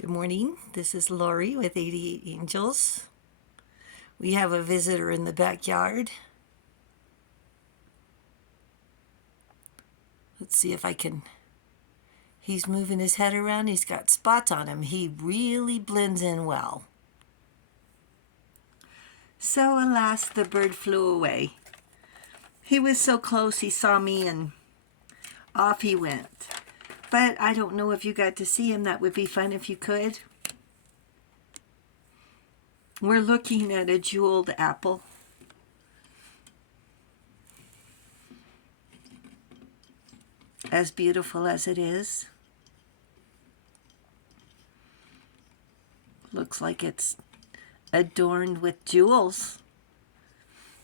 Good morning. This is Lori with 88 Angels. We have a visitor in the backyard. Let's see if I can. He's moving his head around. He's got spots on him. He really blends in well. So, alas, the bird flew away. He was so close, he saw me and off he went. But I don't know if you got to see him. That would be fun if you could. We're looking at a jeweled apple. As beautiful as it is. Looks like it's adorned with jewels.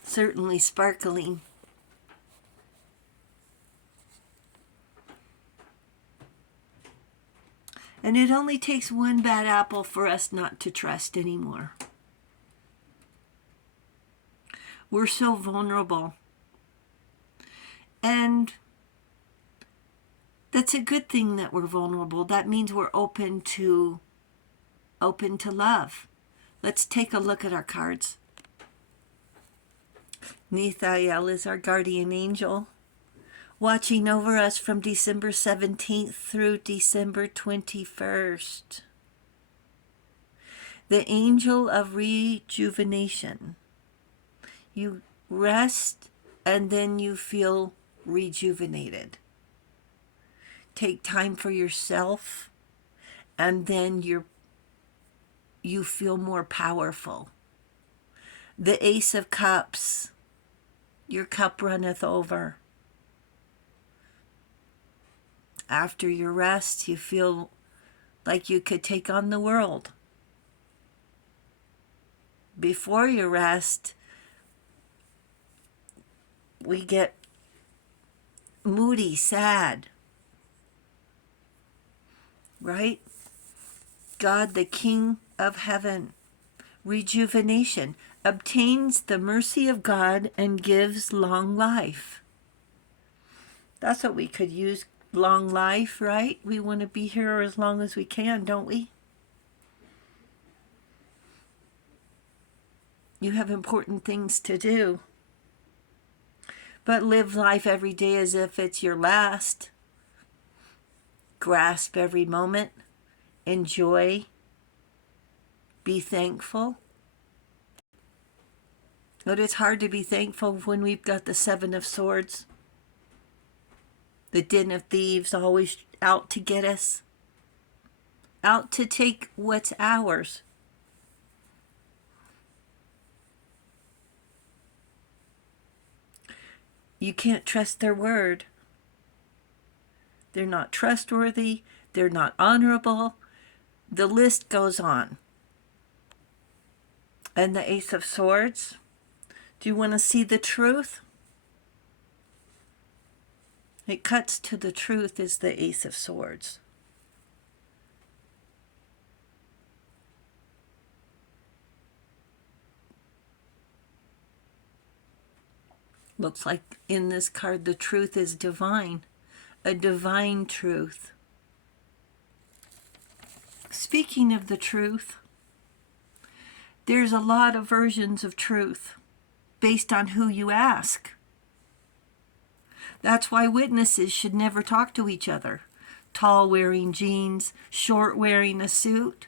Certainly sparkling. And it only takes one bad apple for us not to trust anymore. We're so vulnerable. And that's a good thing that we're vulnerable. That means we're open to love. Let's take a look at our cards. Nithael is our guardian angel, watching over us from December 17th through December 21st. The angel of rejuvenation. You rest and then you feel rejuvenated. Take time for yourself and then you feel more powerful. The Ace of Cups. Your cup runneth over. After your rest, you feel like you could take on the world. Before your rest, we get moody, sad. Right? God, the King of Heaven, rejuvenation, obtains the mercy of God and gives long life. That's what we could use, long life, right? We want to be here as long as we can, don't we? You have important things to do. But live life every day as if it's your last. Grasp every moment. Enjoy. Be thankful. But it's hard to be thankful when we've got the Seven of Swords. The den of thieves always out to get us. Out to take what's ours. You can't trust their word. They're not trustworthy. They're not honorable. The list goes on. And the Ace of Swords. Do you want to see the truth? It cuts to the truth is the Ace of Swords. Looks like in this card the truth is divine. A divine truth. Speaking of the truth, there's a lot of versions of truth based on who you ask. That's why witnesses should never talk to each other. Tall wearing jeans, short wearing a suit.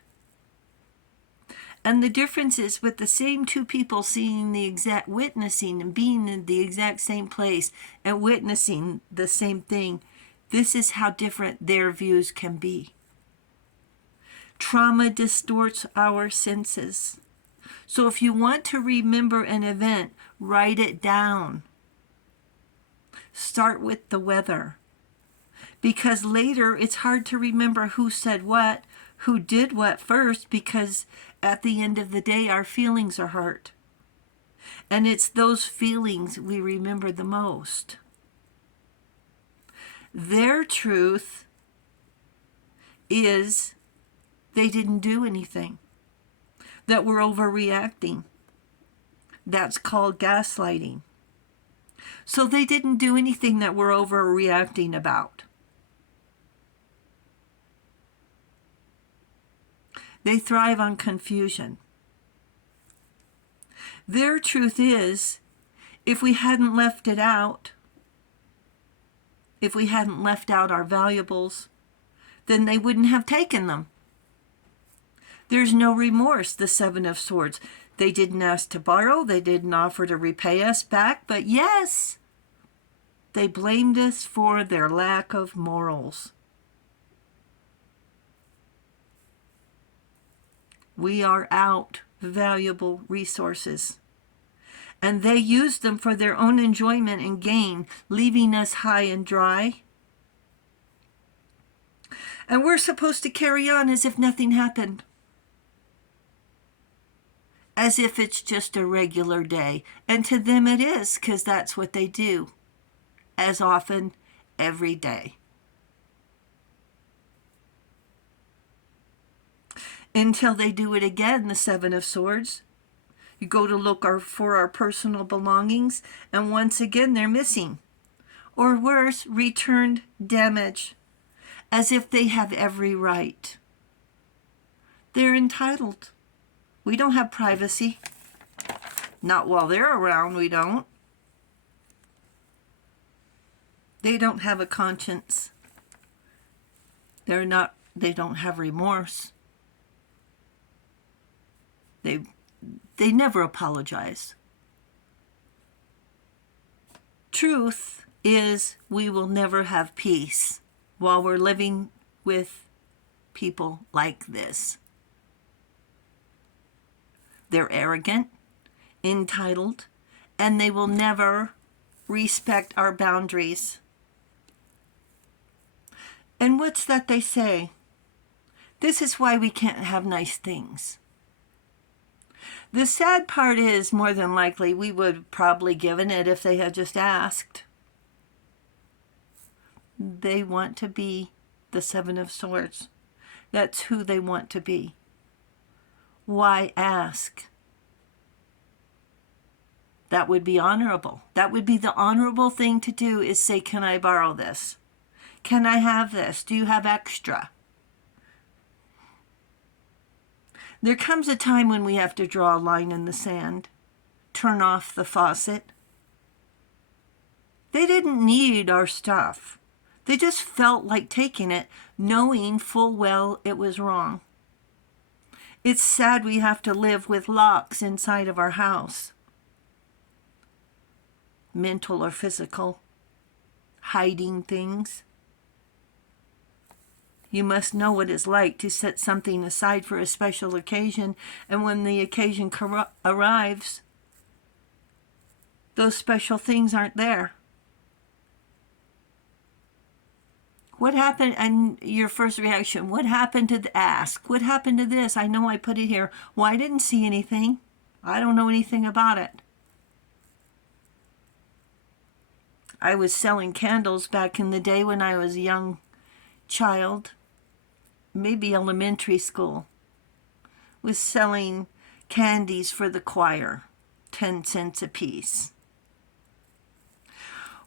And the difference is with the same two people seeing the exact witnessing and being in the exact same place and witnessing the same thing, this is how different their views can be. Trauma distorts our senses. So if you want to remember an event, write it down. Start with the weather. Because later it's hard to remember who said what, who did what first, because at the end of the day our feelings are hurt. And it's those feelings we remember the most. Their truth is they didn't do anything. That we're overreacting. That's called gaslighting. So they didn't do anything that we're overreacting about. They thrive on confusion. Their truth is, if we hadn't left it out, if we hadn't left out our valuables, then they wouldn't have taken them. There's no remorse, the Seven of Swords. They didn't ask to borrow, they didn't offer to repay us back, but yes, they blamed us for their lack of morals. We are out valuable resources, and they used them for their own enjoyment and gain, leaving us high and dry. And we're supposed to carry on as if nothing happened, as if it's just a regular day. And to them it is, because that's what they do, as often every day. Until they do it again, the Seven of Swords. You go to look for our personal belongings, and once again they're missing. Or worse, returned damage, as if they have every right. They're entitled. We don't have privacy. Not while they're around, we don't. They don't have a conscience. They don't have remorse. They never apologize. Truth is, we will never have peace while we're living with people like this. They're arrogant, entitled, and they will never respect our boundaries. And what's that they say? This is why we can't have nice things. The sad part is, more than likely, we would have probably given it if they had just asked. They want to be the Seven of Swords. That's who they want to be. Why ask? That would be honorable. That would be the honorable thing to do, is say, can I borrow this? Can I have this? Do you have extra? There comes a time when we have to draw a line in the sand, turn off the faucet. They didn't need our stuff. They just felt like taking it, knowing full well it was wrong. It's sad we have to live with locks inside of our house, mental or physical, hiding things. You must know what it's like to set something aside for a special occasion, and when the occasion arrives, those special things aren't there. What happened? And your first reaction, what happened to the ask? What happened to this? I know I put it here. Well, I didn't see anything. I don't know anything about it. I was selling candles back in the day when I was a young child, maybe elementary school. Was selling candies for the choir, 10 cents a piece.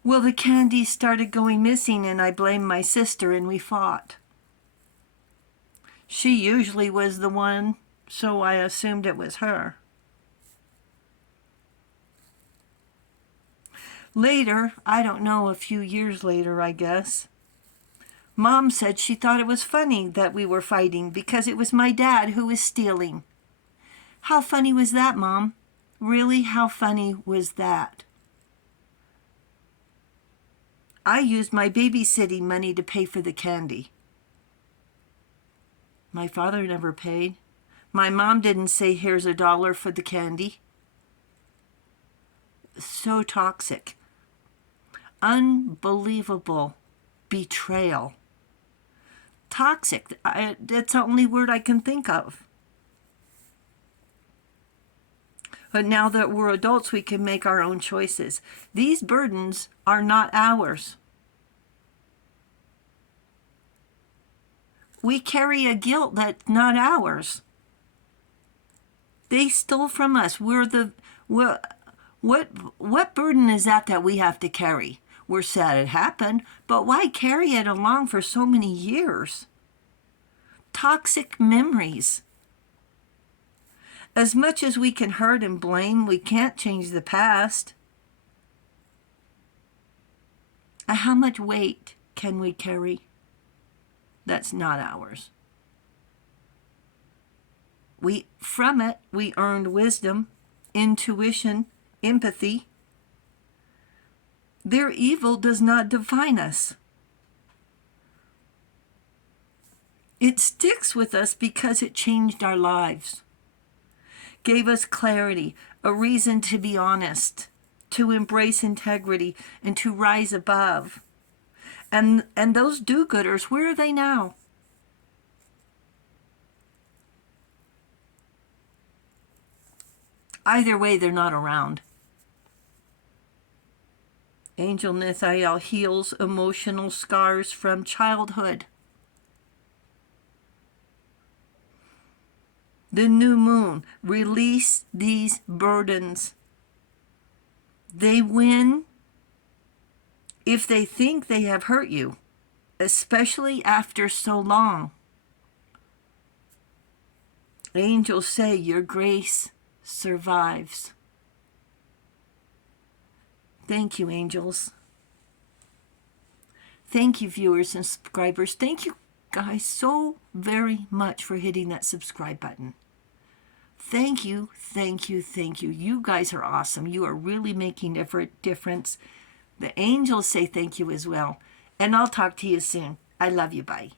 Well, the candies started going missing, and I blamed my sister, and we fought. She usually was the one, so I assumed it was her. Later, I don't know, a few years later, I guess, Mom said she thought it was funny that we were fighting because it was my dad who was stealing. How funny was that, Mom? Really, how funny was that? I used my babysitting money to pay for the candy. My father never paid. My mom didn't say, here's $1 for the candy. So toxic. Unbelievable betrayal. Toxic. That's the only word I can think of. But now that we're adults, we can make our own choices. These burdens are not ours. We carry a guilt that's not ours. They stole from us. What burden is that we have to carry? We're sad it happened, but why carry it along for so many years? Toxic memories. As much as we can hurt and blame, we can't change the past. How much weight can we carry? That's not ours. From it, we earned wisdom, intuition, empathy. Their evil does not define us. It sticks with us because it changed our lives, gave us clarity, a reason to be honest, to embrace integrity, and to rise above. And those do-gooders, where are they now? Either way, they're not around. Angel Nithael heals emotional scars from childhood. The new moon, release these burdens. They win if they think they have hurt you, especially after so long. Angels say your grace survives. Thank you, angels. Thank you, viewers and subscribers. Thank you guys so very much for hitting that subscribe button. Thank you, thank you, thank you. You guys are awesome. You are really making a difference. The angels say thank you as well. And I'll talk to you soon. I love you. Bye.